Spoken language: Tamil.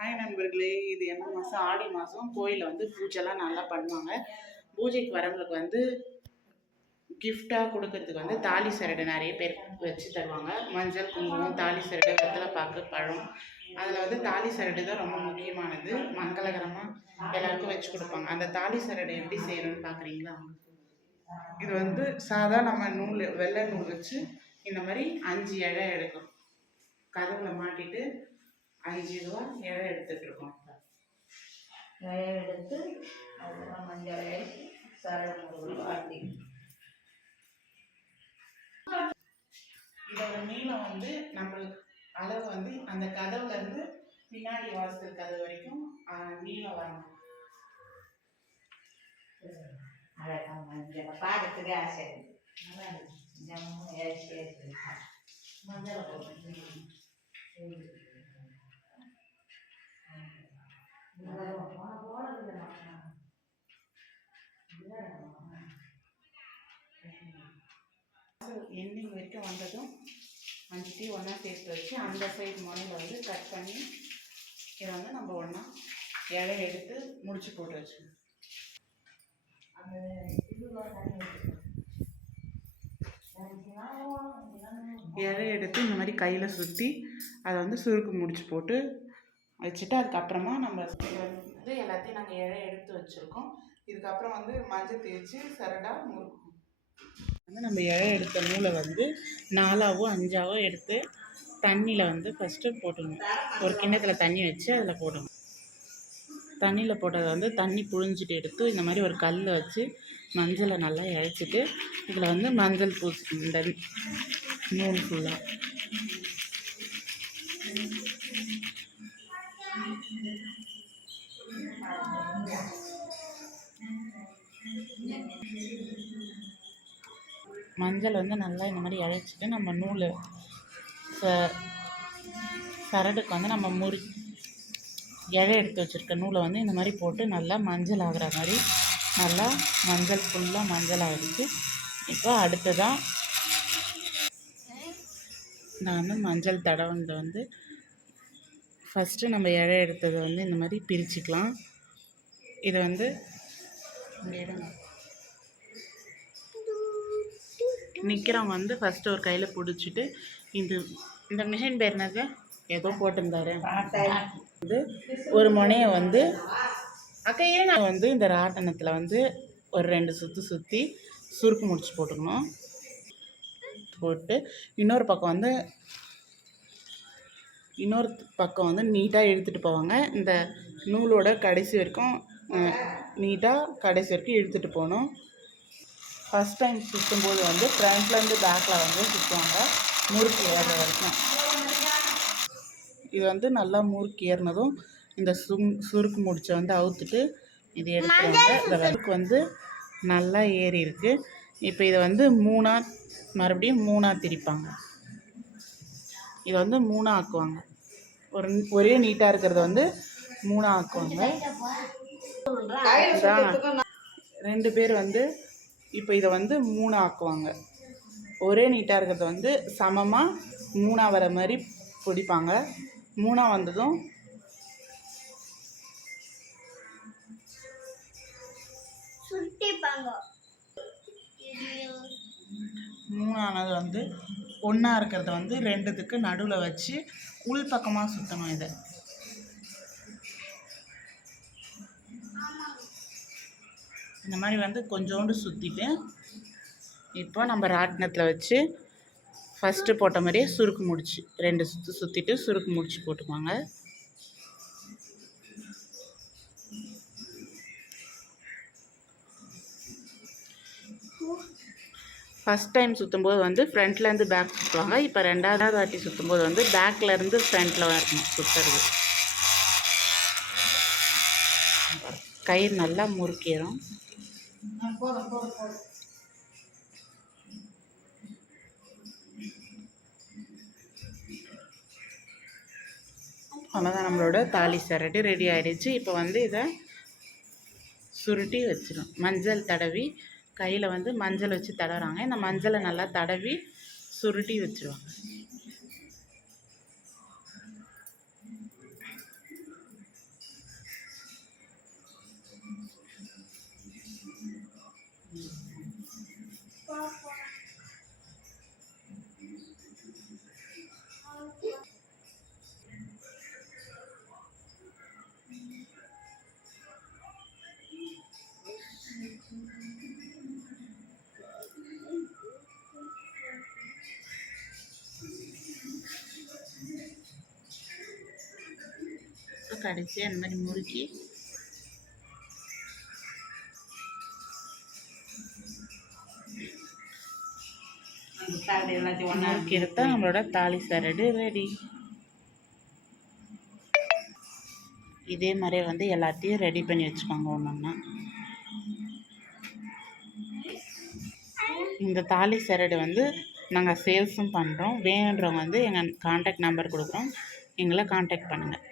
ஹாய் நண்பர்களே இது என்ன மாதம் ஆடி மாதம் கோயிலில் வந்து பூஜைலாம் நல்லா பண்ணுவாங்க. பூஜைக்கு வரவங்களுக்கு வந்து கிஃப்டாக கொடுக்கறதுக்கு வந்து தாலி சரடு நிறைய பேர் வச்சு தருவாங்க. மஞ்சள் குங்குமம் தாலி சரடு வெத்தலை பாக்கு பழம். அதில் வந்து தாலி சரடு தான் ரொம்ப முக்கியமானது. மங்களகரமாக எல்லாருக்கும் வச்சு கொடுப்பாங்க. அந்த தாலி சரடு எப்படி செய்யணும்னு பார்க்குறீங்களா இது வந்து சாதா நம்ம நூல் வெள்ளை நூல் வச்சு இந்த மாதிரி அஞ்சு இழை எடுக்கும் கதவுல மாட்டிட்டு அஞ்சு ரூபா இழை எடுத்துட்டு இருக்கோம் இலைய எடுத்து அதுக்கப்புறம் மஞ்சள் அரைச்சி சரடு ஆட்டி. இதோட நீளம் வந்து நம்மளுக்கு அளவு வந்து அந்த கதவுல இருந்து பின்னாடி வாசல் கதவு வரைக்கும் நீளம் வரணும். அழகாக மஞ்சள் பார்க்கறதுக்கே ஆசை. நல்லா ஜம்மு ஏசி மஞ்சள் போட்டு எண்டிங் வரைக்கும் வந்ததும் அஞ்சு டீ ஒன்றா சேர்த்து வச்சு அந்த சைடு முனையில் வந்து கட் பண்ணி இதை வந்து நம்ம ஒன்றா இலை எடுத்து முடிச்சு போட்டு வச்சுக்கணும். அந்த இலை எடுத்து இந்த மாதிரி கையில் சுற்றி அதை வந்து சுருக்கு முடிச்சு போட்டு வச்சுட்டு அதுக்கப்புறமா நம்ம வந்து எல்லாத்தையும் நாங்கள் இலை எடுத்து வச்சுருக்கோம். இதுக்கப்புறம் வந்து மஞ்சள் தேய்ச்சி சரடாக முறுக்கும் வந்து நம்ம இலை எடுத்த நூலை வந்து நாலாவோ அஞ்சாவோ எடுத்து தண்ணியில் வந்து ஃபஸ்ட்டு போட்டுடணும் ஒரு கிண்ணத்தில் தண்ணி வச்சு அதில் போடணும். தண்ணியில் போட்டதை வந்து தண்ணி புழிஞ்சிட்டு எடுத்து இந்த மாதிரி ஒரு கல்லை வச்சு மஞ்சளை நல்லா இழைச்சிட்டு இதில் வந்து மஞ்சள் பூசி இந்த நூல் ஃபுல்லாக மஞ்சள் வந்து நல்லா இந்த மாதிரி இழைச்சிட்டு நம்ம நூல் ச சரடுக்கு வந்து நம்ம முறி இழை எடுத்து வச்சுருக்க நூலை வந்து இந்த மாதிரி போட்டு நல்லா மஞ்சள் ஆகிற மாதிரி நல்லா மஞ்சள் ஃபுல்லாக மஞ்சள் ஆகிடுச்சு. இப்போ அடுத்ததாக நான் வந்து மஞ்சள் தடவை வந்து ஃபஸ்ட்டு நம்ம இழை எடுத்ததை வந்து இந்த மாதிரி பிரிச்சுக்கலாம். இதை வந்து நிற்கிறவங்க வந்து ஃபஸ்ட்டு ஒரு கையில் பிடிச்சிட்டு இந்த இந்த மிஷின் பேர் ஏதோ போட்டிருந்தாரு. வந்து ஒரு முனையை வந்து அக்கையே நான் வந்து இந்த ராட்டனத்தில் வந்து ஒரு ரெண்டு சுற்று சுற்றி சுருக்கு முடிச்சு போட்டுக்கணும். போட்டு இன்னொரு பக்கம் வந்து இன்னொரு பக்கம் வந்து நீட்டாக இழுத்துட்டு போவாங்க. இந்த நூலோட கடைசி வரைக்கும் நீட்டாக கடைசி வரைக்கும் இழுத்துட்டு போகணும். ஃபஸ்ட் டைம் சுற்றும்போது வந்து ஃப்ரண்ட்லேருந்து பேக்கில் வந்து சுற்றுவாங்க முறுக்கு ஏறுற வரைக்கும். இது வந்து நல்லா முறுக்கு ஏறினதும் இந்த சும் சுருக்கு முடிச்சை வந்து அவுத்துட்டு இது எடுத்துருவாங்க இந்த விளக்கு வந்து நல்லா ஏறி இருக்கு. இப்போ இதை வந்து மூணாக மறுபடியும் மூணாக திரிப்பாங்க. இதை வந்து மூணாக ஆக்குவாங்க. ஒரு ஒரே நீட்டாக இருக்கிறத வந்து மூணாக ஆக்குவாங்க ரெண்டு பேர் வந்து இப்போ இதை வந்து மூணு ஆக்குவாங்க ஒரே நீட்டாக இருக்கிறத வந்து சமமாக மூணாக வர மாதிரி பிடிப்பாங்க. மூணாக வந்ததும் மூணானது வந்து ஒன்றா இருக்கிறத வந்து ரெண்டுத்துக்கு நடுவில் வச்சு உள் பக்கமாக சுற்றணும் இதை. இந்த மாதிரி வந்து கொஞ்சோண்டு சுற்றிட்டு இப்போ நம்ம ராட்டினத்தில் வச்சு ஃபஸ்ட்டு போட்ட மாதிரியே சுருக்கு முடிச்சு ரெண்டு சுற்று சுற்றிட்டு சுருக்கு முடிச்சு போட்டுக்குவாங்க ஃபஸ்ட் டைம் சுற்றும்போது வந்து ஃப்ரண்ட்லேருந்து பேக் சுற்றுவாங்க இப்போ ரெண்டாவது வாட்டி சுற்றும்போது வந்து பேக்லேருந்து ஃப்ரண்ட்டில் வரணும் சுற்றுறது கயிறு நல்லா முறுக்கிடும் அவ்வளோதான் நம்மளோட தாலி சரடு ரெடி ஆகிடுச்சு இப்போ வந்து இதை சுருட்டி வச்சிடும் மஞ்சள் தடவி கையில் வந்து மஞ்சள் வச்சு தடவுறாங்க. இந்த மஞ்சளை நல்லா தடவி சுருட்டி வச்சிருவாங்க. கடைசியாக அந்த மாதிரி முறுக்கி. முறுக்கி எடுத்தால் நம்மளோட தாலி சரடு ரெடி இதே மாதிரியே வந்து எல்லாத்தையும் ரெடி பண்ணி வச்சுக்கோங்க ஒன்றா இந்த தாலி சரடு வந்து நாங்கள் சேல்ஸும் பண்ணுறோம் வேணுன்றவங்க வந்து எங்கள் காண்டாக்ட் நம்பர் கொடுக்குறோம். எங்களை காண்டாக்ட் பண்ணுங்கள்